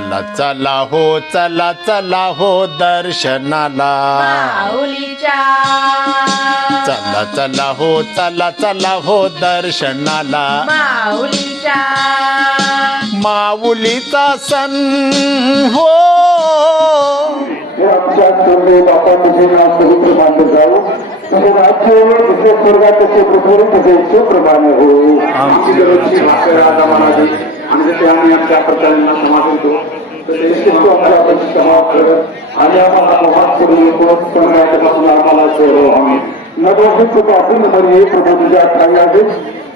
चला चला हो चला चला हो दर्शनाला. माऊलीच्या. चला चला हो चला चला हो दर्शनाला. माऊलीच्या. माऊलीचा सण हो. हे आमच्या बापा तुझे नाव पवित्र मानले जाऊ. तुझे राज्य जसे स्वर्गात तसे पृथ्वी तसे सुप्रमाणे हो आमची भाकर आणि जसे आम्ही आमच्या क्षमा करतो तसे आम्हाला आपण क्षमा कर आणि आम्हाला मोहात करू नको आम्हाला सोडव आम्ही नवोही तुझा अपूर्ण बरी प्रभू तुझ्या ठाई मध्ये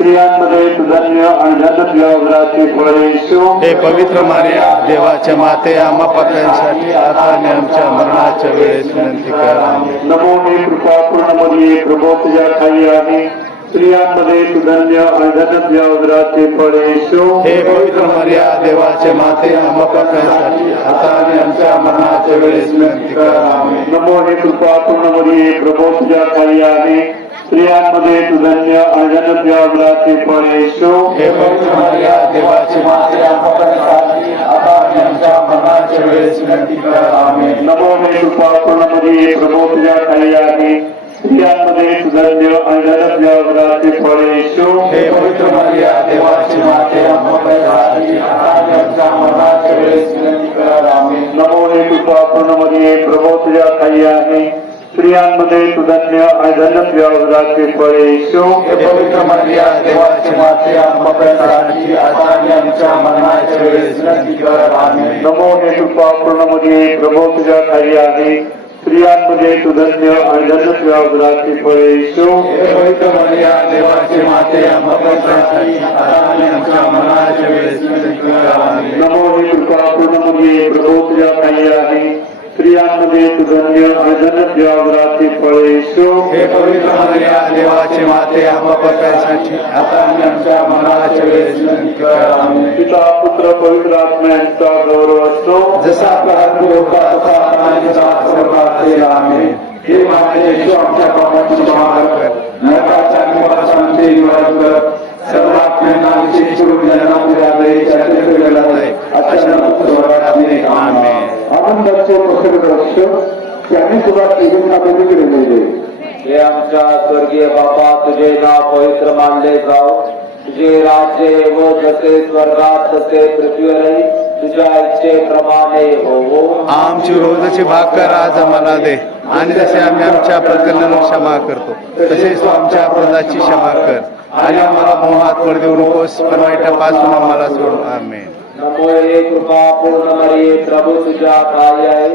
स्त्रियांमध्ये आणि फळ हे पवित्र मार्या देवाच्या माते आम्हा आता आणि आमच्या मरणाच्या वेळेस विनंती कर. नमो हे कृपा पूर्णमध्ये प्रभू तुझ्या खाली आहे स्त्रियांमध्ये तुझन्य आणि धन्य उदराचे फळ येशू हे पवित्र मर्या देवाचे माते आम्हा आता आणि आमच्या मरणाच्या वेळेस विनंती कर. नमो हे कृपा पूर्णमध्ये प्रभू तुझ्या खाली आहे स्त्रियांमध्ये तुझन्य आणि धन्य उदराचे फळ येशू हे मर्या देवाचे माते आम्हा पप्पांसाठी आता आमच्या मरणाच्या वेळेस विनंती कर आमेन. नमो कृपा पूर्णमध्ये प्रभू तुझ्या खाली आहे स्त्रियांमध्ये तुझन्य आणि धन्य उदराचे फळ येशू हे पवित्र मर्या स्त्रियांमध्ये सुधन्य आणि धन्य उदराचे फळ. हे पवित्र मर्या देवाचे माते आम्हा पप्पांसाठी आता आणि आमच्या मरणाच्या वेळेस विनंती कर आमेन. नमो हे कृपा पूर्णमध्ये प्रभो तुझ्या खाली आहे स्त्रियांमध्ये सुधन्य आणि धन्य उदराचे फळ. हे पवित्र मर्या देवाचे माते आम्हा पप्पांसाठी आता आमच्या मरणाच्या वेळेस विनंती कर आमेन. नमो हे कृपा पूर्णमध्ये प्रभो तुझ्या खाली आहे स्त्रियांमध्ये आणि धन्य उदराचे फळ हे पवित्र मर्या देवाचे माते आम्हा पप्पांसाठी आता आणि आमच्या वेळेस. पिता पुत्र पवित्र आत्मा यांचा गौरव असतो. जसा होता तसा. हे माझे येशू आमच्या पापाची क्षमा कर नरकाच्या निवासात ते निवारण कर सर्व आत्म्यांना विशेष करून ज्यांना तुझ्या अशा ने. आमेन आनंदाचे प्रसन्न दर्श त्यांनी तुला केलेल्या पलीकडे नेले हे आमच्या स्वर्गीय बापा तुझे नाव पवित्र मानले जाओ. तुझे राज्य व जसे स्वर्गात तसे पृथ्वीवरही तुझ्या इच्छेप्रमाणे होवो. आमची रोजची भाकर आज आम्हाला दे. आणि जसे आम्ही आमच्या प्रकरणाला क्षमा करतो तसेच आमच्या अपराधाची क्षमा कर. आणि आम्हाला मोहात वर देऊ नकोस पण वाईटापासून आम्हाला सोड. आमेन. नमो हे कृपा पूर्ण मरिये प्रभू तुझ्या काय आहे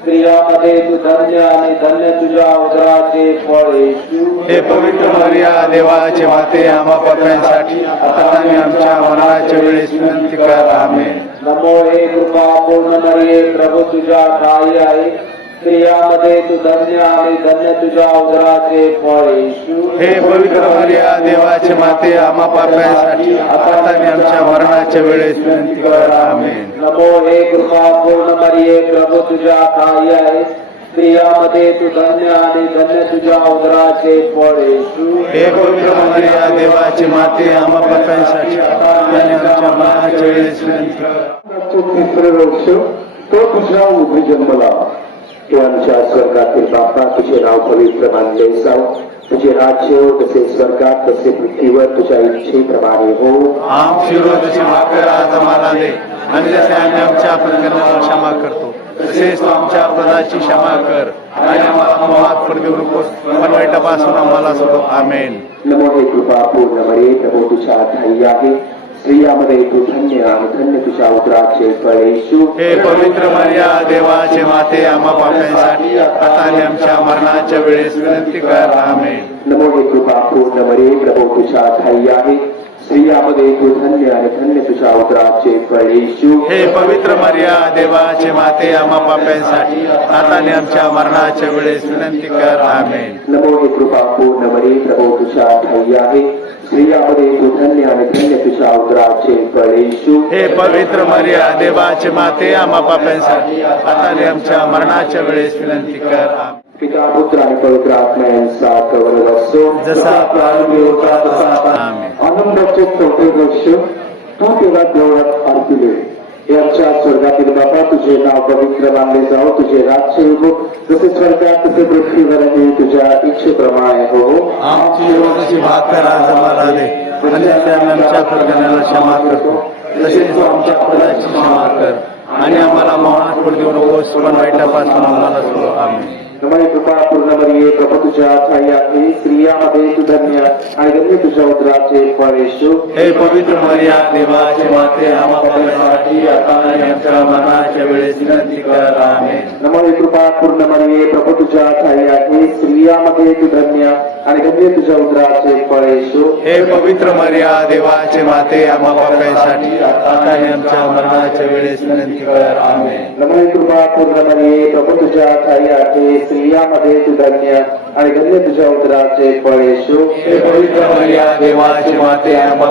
स्त्रियामध्ये तू धन्य आणि धन्य तुझ्या उदराचे फळ हे पवित्र मर्या देवाचे माते आम्हा पप्यांसाठी आता आणि आमच्या मरणाच्या वेळेस विनंती कर आमेन. नमो हे कृपा पूर्ण मरिये प्रभू तुझ्या काय आहे स्त्रियामध्ये तू धन्य आणि धन्य तुझ्या उदराचे फळ येशू. हे पवित्र मर्या देवाचे माते आम्हा पाप्यांसाठी आता आणि आमच्या मरणाच्या वेळेस विनंती कर. आमेन. नमो हे कृपा पूर्ण मरिये प्रभू तुझ्या काही आहे. स्त्रियामध्ये तू धन्य आणि धन्य तुझ्या उदराचे फळ येशू. हे पवित्र मर्या देवाचे माते आम्हा पाप्यांसाठी आता आणि आमच्या मरणाच्या वेळेस विनंती कर. तिसरे वर्ष तो तुझ्या उभी जन्मला. आमच्या स्वर्गातील बापा तुझे नाव पवित्र मानले जाऊ। तुझे राज्य जसे स्वर्गात तसे पृथ्वीवर तुझ्या इच्छेप्रमाणे हो। आणि जसे आम्ही आमच्या प्रकरणाला क्षमा करतो तसेच आमच्या अपराधाची क्षमा कर। आणि आम्हाला मोहात पडू नकोस पण वाईटापासून आम्हाला सोडव आमेन। नमो हे कृपा पूर्ण बरे प्रभू तुझ्या ठाई आहे स्त्रियामध्ये तू धन्य आणि धन्य तुझ्या उदराचे फळ. येशू हे पवित्र मर्या देवाचे माते आम्हा पाप्यांसाठी आता आणि आमच्या मरणाच्या वेळेस विनंती कर. आमेन. नमो हे कृपा पूर्ण बरे प्रभू तुझ्या ठाई आहे. स्त्रियामध्ये तू धन्य आणि धन्य तुझ्या उदराचे फळ. येशू हे पवित्र मर्या देवाचे माते आम्हा पाप्यांसाठी आता आणि आमच्या मरणाच्या वेळेस विनंती कर. आमेन. नमो हे कृपा पूर्ण बरे प्रभू तुझ्या ठाई आहे. स्त्रियामध्ये तू धन्य आणि धन्य तुझ्या हे पवित्र मर्या देवाचे माते आम्हा पाप्यांसाठी. आता आमच्या मरणाच्या वेळेस विनंती कर. पिता पुत्र आणि पवित्र आत्मा यांचा कवरत असतो जसा प्रारंभी होता तसा आनंदाचे चौथे वर्ष तू तुला देवळात अर्पिले यांच्या स्वर्गातील बाबा तुझे नाव पवित्र मानले जाओ. तुझे राज्य हो जसे स्वर्गात तसे पृथ्वीवरही तुझ्या इच्छेप्रमाणे हो आमची रोजची भाकर आज आम्हाला दे. आणि आमच्या कर्तव्याला क्षमा करतो. तसेच तू आमच्या अपराधाची क्षमा कर. आणि आम्हाला मोहात पडू देऊ नकोस पण वाईटापासून आम्हाला सोडव आम्ही. नमः कृपा पूर्ण मरिये प्रभू तुझ्या स्त्रियामध्ये तू धन्य आणि धन्य तुझ्या उदराचे फळ येशू हे पवित्र मर्या देवाचे माते आम्हा पापांसाठी आता आमच्या मरणाच्या वेळेस विनंती कर आमेन नमः कृपा पूर्ण मरिये प्रभू तुझ्या आहे स्त्रियामध्ये तू धन्य आणि धन्य तुझ्या उदराचे फळ येशू हे पवित्र मर्या देवाचे माते आम्हा पापांसाठी आता आमच्या मरणाच्या वेळेस विनंती कर आमेन नमः कृपा पूर्ण मरिये प्रभू तुझ्या स्त्रियामध्ये तू धन्य आणि धन्य तुझ्या उदराचे फळ येशू. हे पवित्र मर्या देवाचे माते आम्हा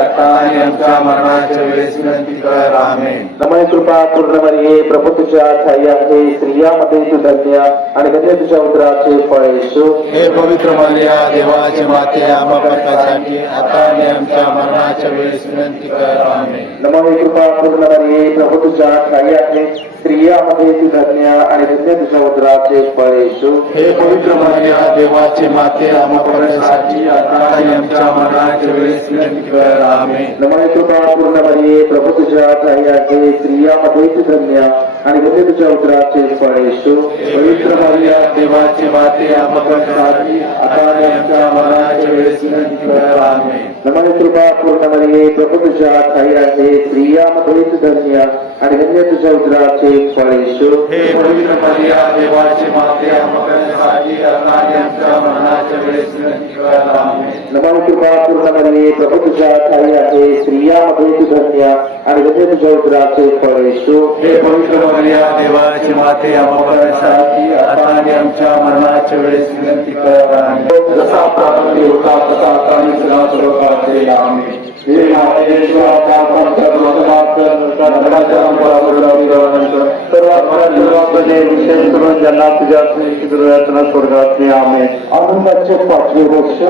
आता आणि आमच्या मरणाच्या वेळेस विनंती कर आमेन. नमः कृपा पूर्ण मरिये प्रभू तुझ्या ठाई आहे स्त्रियामध्ये तू धन्य. आणि धन्य तुझ्या उदराचे फळ येशू. हे पवित्र मर्या देवाचे माते आम्हा आता आणि आमच्या मरणाच्या वेळेस विनंती कर आमेन. नमः कृपा पूर्ण मरिये प्रभू तुझ्या ठाई आहे स्त्रियामध्ये तू धन्य. आणि धन्य तुझ्या उदराचे फळ येशू. हे पवित्र मर्या देवाचे माते आम्हा आता आमच्या मरणाच्या वेळेस विनंती कर आमेन नमः पूर्ण मरिये प्रभू तुझ्या काही आहे स्त्रियामध्ये तू धन्य. आणि धन्य तुझ्या उदराचे फळ येशू पवित्र मर्या देवाचे माते आम्हा पापांसाठी आता आणि आमच्या मरणाच्या वेळेस विनंती कर आमेन नमः कृपा पूर्ण मरिये प्रभू तुझ्या ठाई आहे स्त्रियामध्ये तू धन्य आणि धन्य तुझ्या उदराचे फळ येशू. हे पवित्र मर्या देवाचे माते आम्हा पापांसाठी आता आणि आमच्या मरणाच्या वेळेस विनंती कर आमेन नमः कृपा पूर्ण मरिये प्रभू तुझ्या ठाई आहे स्त्रियामध्ये तू धन्य आणि धन्य तुझ्या उदराचे फळ येशू. हे पवित्र मर्या देवाची माते आम्हा आता आणि आमच्या मरणाच्या वेळेस विनंती जसा होता तसा आता आणि सदा हे विशेष करून ज्यांना तुझ्या स्वर्गात आम्ही आनंदाचे पाचवे वर्ष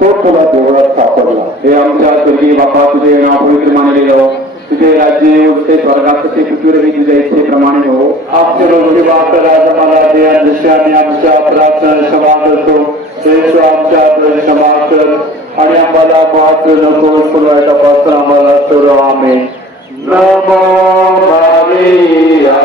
तो तुला देवळात सापडला. हे आमच्या स्वर्गीय बापा तुझे नाव पवित्र मानले तुझे राज्य येऊ ते स्वर्गात तसे पृथ्वीवरही तुझ्या इच्छेप्रमाणे हो. आमचे रोजचे वापर आज आम्हाला दे दृश्याने आमच्या प्रार्थना क्षमा करतो देश आमच्या क्षमा कर आणि आम्हाला माफ नको पुनवाईटापासून आम्हाला सोडव आम्ही नमो मारिया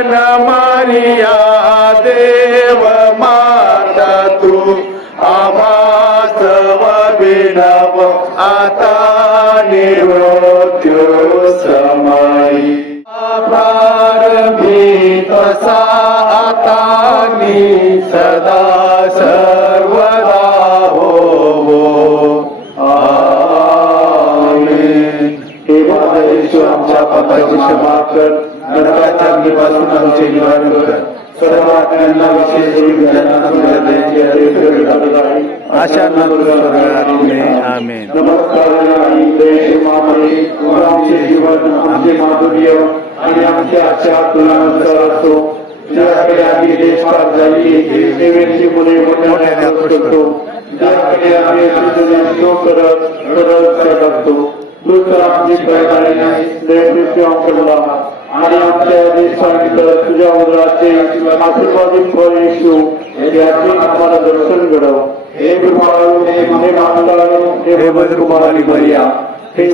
मन मारिया देव माता तू. आभासव विनव आता निरोत्यो समाई. प्रारंभी तसा आता मी सदा सर्वदा हो आमेन. हे माझा आमच्या पापाची क्षमा कर. नरकाच्या अग्नीपासून आमचे निवारण कर सर्व आत्म्यांना विशेष ज्यांना तुझ्या दयेची अतिशय गरज आहे. अशा नरकाने आमेन नमस्कार आणि देश माते आमचे जीवन आमचे माधुर्य आणि आमच्या आशा तुलनानुसार असो ज्याकडे आम्ही देशपात झाली सेवेची मुले मोठ्याने आकृष्ट करतो ज्याकडे आम्ही शोध करत करत करतो तू तर आमची प्रकारे नाही देवृत्ती आमकडला आणि आमच्या देशांतर तुझ्या उदराचे आशीर्वादित फळ येशू याचे आम्हाला दर्शन घडव. हे कृपाळू हे मानकाळू हे कुमारी मरिया. हे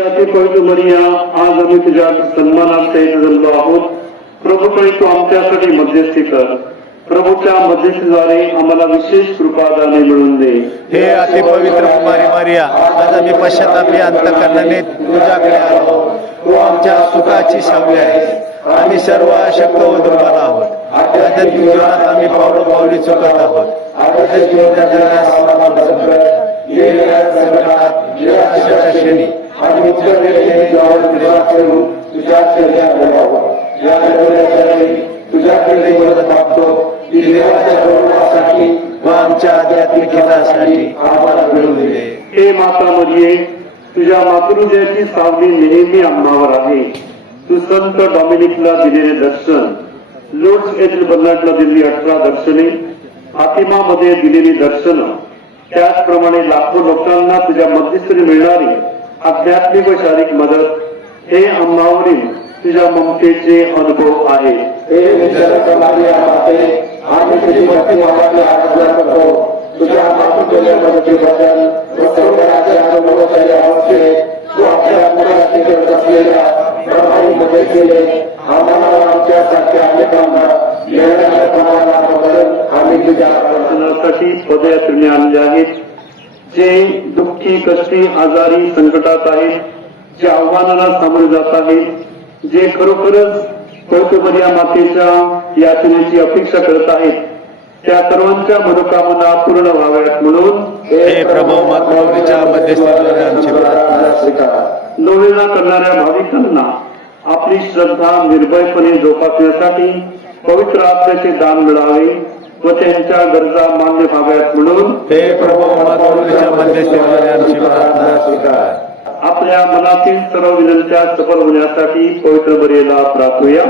अति पवित्र मरिया आज आम्ही तुझ्या सन्मानात जमलो आहोत. प्रभूकडे तू आमच्यासाठी मध्यस्थी कर. प्रभूच्या मध्यस्थीद्वारे आम्हाला विशेष कृपादाने मिळून दे. हे अतिपवित्र कुमारी मारिया आज आम्ही पश्चातापी अंतकरणाने तुझ्याकडे आलो तू आमच्या सुखाची सावली आहेस आम्ही सर्व अशक्त व दुर्बल आहोत. आध्यात्मिक जीवनात आम्ही पावलं पावली चुकत आहोत. आध्यात्मिक जीवनात संकट, येणाऱ्या संकटात, निराशेच्या उचललेले विश्वास तुझ्या चरणी आलेलो या तुझ्याकडे मदत मागतो की देवाच्या व आमच्या आध्यात्मिक हितासाठी आम्हाला मिळवून दिले. हे माता मध्ये तुझ्या मातृजयाची सावली नेहमी आम्हावर आहे. तू संत डॉमिनिकला दिलेले दर्शन लोट्स येथील बर्नाडला दिलेली अठरा दर्शने फातिमामध्ये दिलेली दर्शन त्याचप्रमाणे लाखो लोकांना तुझ्या मध्यस्थरी मिळणारी आध्यात्मिक व शारीरिक मदत हे आम्हावरील तुझ्या ममतेचे अनुभव आहे. हे विचार करणारी आम्ही तुझी भक्ती आराधना करतो. तुझ्या व आपल्या करत असलेल्या प्रभावीमध्ये केले आम्हाला अनेकांना आम्ही पदयात्रेने आणले आहेत. जे दुःखी कष्टी आजारी संकटात आहेत जे आव्हानाला सामोरे जात आहेत जे खरोखरच पवित्रमर्या मातेच्या याचनेची अपेक्षा करत आहेत त्या सर्वांच्या मनोकामना पूर्ण व्हाव्यात म्हणून हे प्रभू मातृच्या मध्यस्थीद्वारे आमची प्रार्थना स्वीकारा नोवेला करणाऱ्या भाविकांना आपली श्रद्धा निर्भयपणे जोपासण्यासाठी पवित्र आत्म्याचे दान मिळावे व त्यांच्या गरजा मान्य व्हाव्यात म्हणून हे प्रभू मातृच्या मध्यस्थीद्वारे आमची प्रार्थना स्वीकारा आपल्या मनातील सर्व विनंत्या सफल होण्यासाठी पवित्र बरेला प्रार्थूया.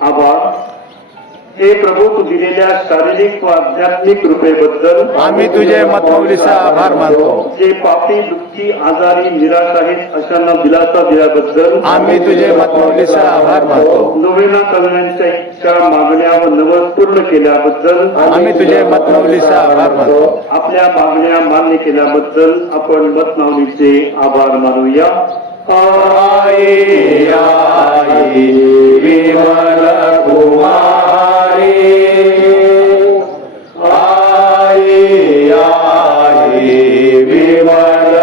आभार. हे प्रभू तू दिलेल्या शारीरिक व आध्यात्मिक कृपेबद्दल आम्ही तुझे मतमौलीचा आभार मानतो. जे पापी दुःखी आजारी निराश आहेत अशांना दिलासा दिल्याबद्दल आम्ही तुझे मतमौलीचा आभार मानतो. नोवेना करण्याच्या इच्छा मागण्या व नवस पूर्ण केल्याबद्दल आम्ही तुझे मतमौलीचा आभार मानतो. आपल्या मागण्या मान्य केल्याबद्दल आपण मतनावलीचे आभार मानूया. आई आई विमल कुमारी. आई विमल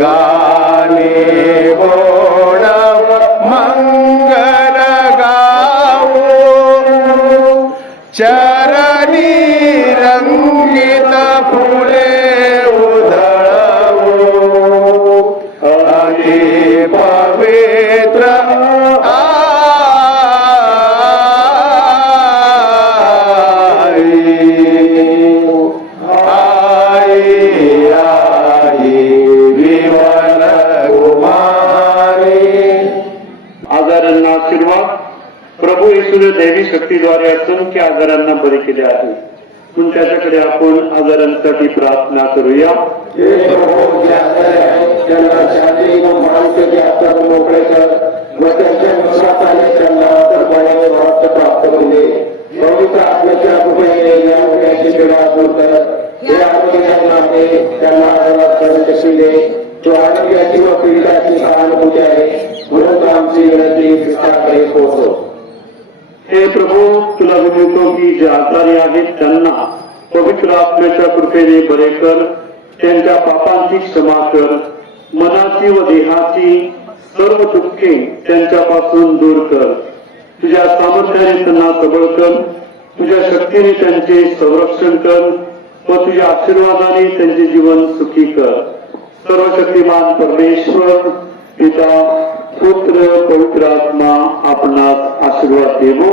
God. मुलाची पीडा दूर कर? हे आरोग्याच्या नाते त्यांना आजारात सहनशक्ती दे तो आरोग्याची व पीडिताची सहानुभूती आहे म्हणून आमची विनंती ख्रिस्ताकडे पोहोचव हे प्रभू तुला विनवतो की जे आजारी आहेत त्यांना पवित्र आत्म्याच्या कृपेने बरे कर त्यांच्या पापांची क्षमा कर मनाची व देहाची सर्व दुःखे त्यांच्यापासून दूर कर. तुझ्या सामर्थ्याने त्यांना सबळ कर तुझ्या शक्तीने त्यांचे संरक्षण कर व तुझ्या आशीर्वादाने त्यांचे जीवन सुखी कर. सर्व शक्तिमान परमेश्वर पिता पुत्र पवित्र आत्मा आपणास आशीर्वाद देवो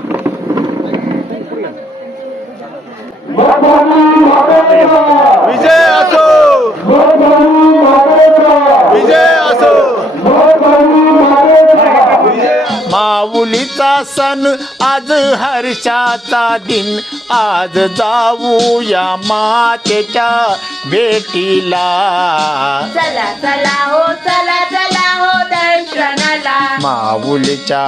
विजय सण आज हर्षाचा दिन. आज जाऊया मातेच्या भेटीला. चला चला हो चला चला हो दर्शनाला. माऊलीच्या.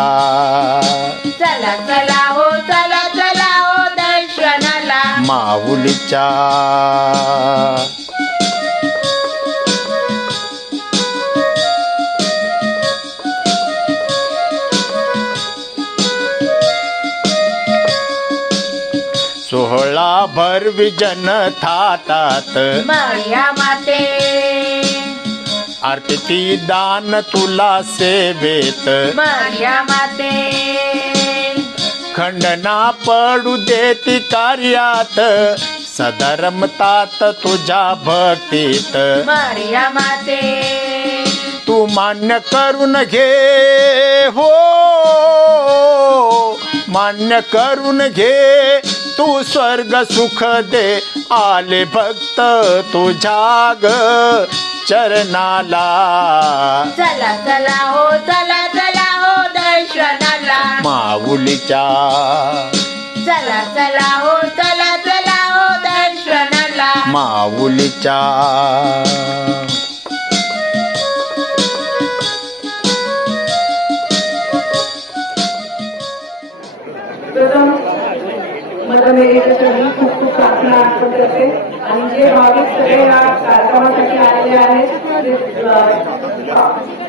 चला चला हो चला चला हो दर्शनाला. माऊलीच्या. भर विजन थाटात माया माते। आरती दान तुला सेवेत। माते। खंडना पडू देती कार्यात। सदा रमतात तुझ्या भक्तीत। मारिया माते। तू मान्य करून घे हो। मान्य करून घे. तू स्वर्ग सुख दे. आले भक्त तुझ्या ग चरणाला. चला चला हो चला चला हो दर्शनाला. माऊलीच्या. चला चला हो चला चला हो दर्शनाला. माऊलीच्या. भाविक सगळे या कार्यक्रमासाठी आलेले आहेत.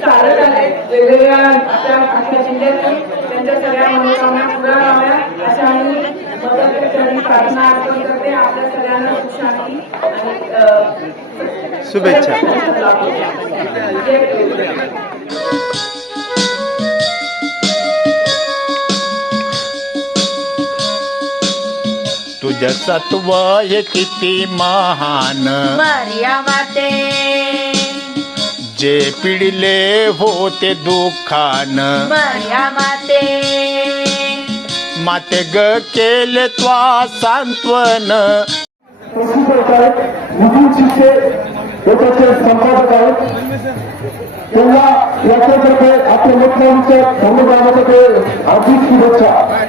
चालत आले वेगवेगळ्या जिल्ह्यातून त्यांच्या सगळ्या मनोकामना पुरा व्हाव्या अशा आम्ही प्रार्थना अर्पण करते. आपल्या सगळ्यांना सुख शांती आणि शुभेच्छा. तुझ सत्व हे किती महान. मारिया माते. जे पिडले होते दुःखान. मारिया माते. माते ग केले त्वा सांत्वन. संपादक आहेत. त्यांना याच्यातर्फे आपल्या मुख्यमंत्र्यांच्या समुदायातर्फे अधिक शुभेच्छा.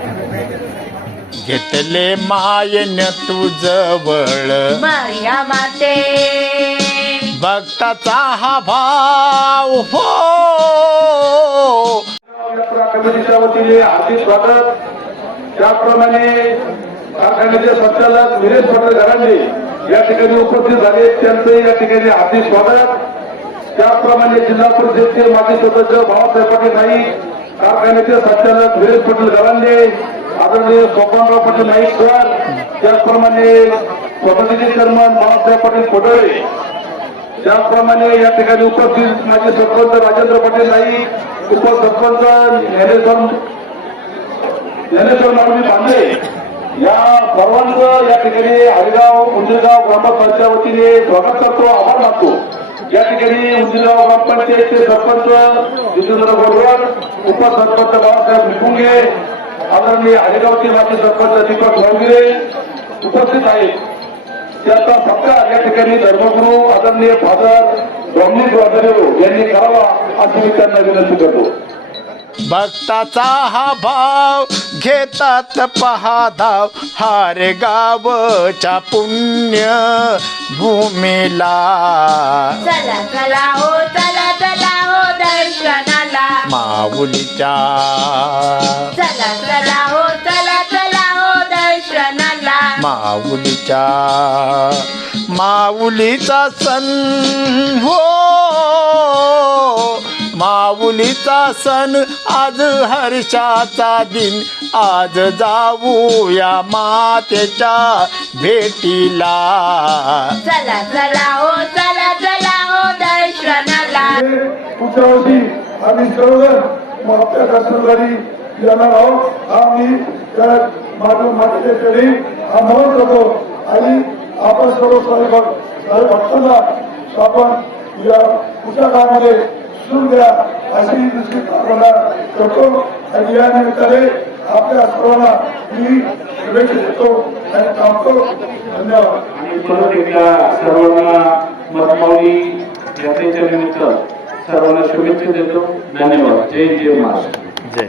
घेतले मायन तू जवळ. मारिया माते. भक्ताचा हा भाव हो. वतीने हार्दिक स्वागत. त्याचप्रमाणे कारखान्याचे संचालक विरेश पटेल घरांडे या ठिकाणी उपस्थित झाले. त्यांचं या ठिकाणी हार्दिक स्वागत. त्याचप्रमाणे जिल्हा परिषदचे माजी सदस्य भाऊसाहेब पाटील नाईक कारखान्याचे संचालक विरेश पटेल घरांडे आदरणीय सोपानराव पाटील नाईक त्याचप्रमाणे स्वतंत्रचे चेअरमन बाळासाहेब पाटील कोटळे त्याचप्रमाणे या ठिकाणी उपस्थित माजी सरपंच राजेंद्र पाटील नाईक उपसरपंच ज्ञानेश्वर ज्ञानेश्वर मारुती पांडे या सर्वांचं या ठिकाणी हरिगाव उंजेगाव ग्रामपंचायतच्या वतीने स्वागत करतो आभार मानतो. या ठिकाणी उंजेगाव ग्रामपंचायतचे सरपंच जितेंद्र गोरवाड उपसरपंच बाळासाहेब निपुंगे आदरणीय हरिगावचे माजी सरपंच दीपक वाळगिरे उपस्थित आहेत. त्याचा सत्कार या ठिकाणी धर्मगुरू आदरणीय फादर डॉमिनिक वादरेव यांनी करावा अशी मी त्यांना विनंती करतो. भक्ताचा हा भाव घेतात पहा धाव. हारे गावच्या पुण्य भूमीला. चला चला हो चला दर्शनाला. माऊलीच्या चला चला हो चला चला हो दर्शनाला. माऊलीच्या माऊलीचा सण हो. माऊली माऊलीचा सण आज हर्षाचा दिन. आज जाऊया मातेच्या भेटीला. चला चला हो चला खरोखर मागच्या मग येणार आहोत. आम्ही त्या माझ्या मातेकडे हा नमन करतो. आणि आपण सर्व साहेब साहेब भक्तांना आपण या पुढच्या काळामध्ये सुरू द्या अशी दुसरी प्रार्थना करतो. आणि या निमित्ताने आपल्या सर्वांना मी शुभेच्छा देतो आणि थांबतो. धन्यवाद. आणि परत एकदा सर्वांना मतमावली यात्रेच्या निमित्त सर्वांना शुभेच्छा देतो धन्यवाद जय जय महाराष्ट्र जय